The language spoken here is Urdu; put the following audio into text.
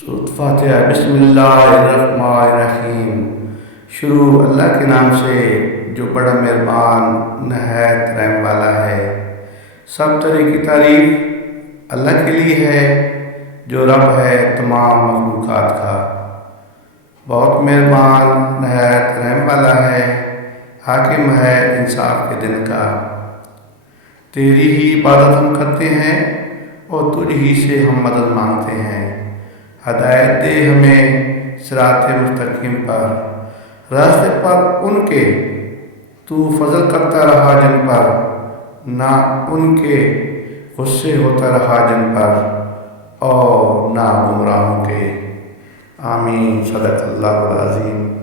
سورۃ فاتحہ۔ بسم اللہ الرحمن الرحیم۔ شروع اللہ کے نام سے جو بڑا مہربان نہایت رحم والا ہے۔ سب طرح کی تعریف اللہ کے لیے ہے جو رب ہے تمام مخلوقات کا، بہت مہربان نہایت رحم والا ہے، حاکم ہے انصاف کے دن کا۔ تیری ہی عبادت ہم کرتے ہیں اور تجھ ہی سے ہم مدد مانگتے ہیں۔ ہدایت دے ہمیں صراط مستقیم پر، راستے پر ان کے تو فضل کرتا رہا جن پر، نہ ان کے غصے ہوتا رہا جن پر اور نہ گمراہوں کے۔ آمین۔ صدق اللہ العظیم۔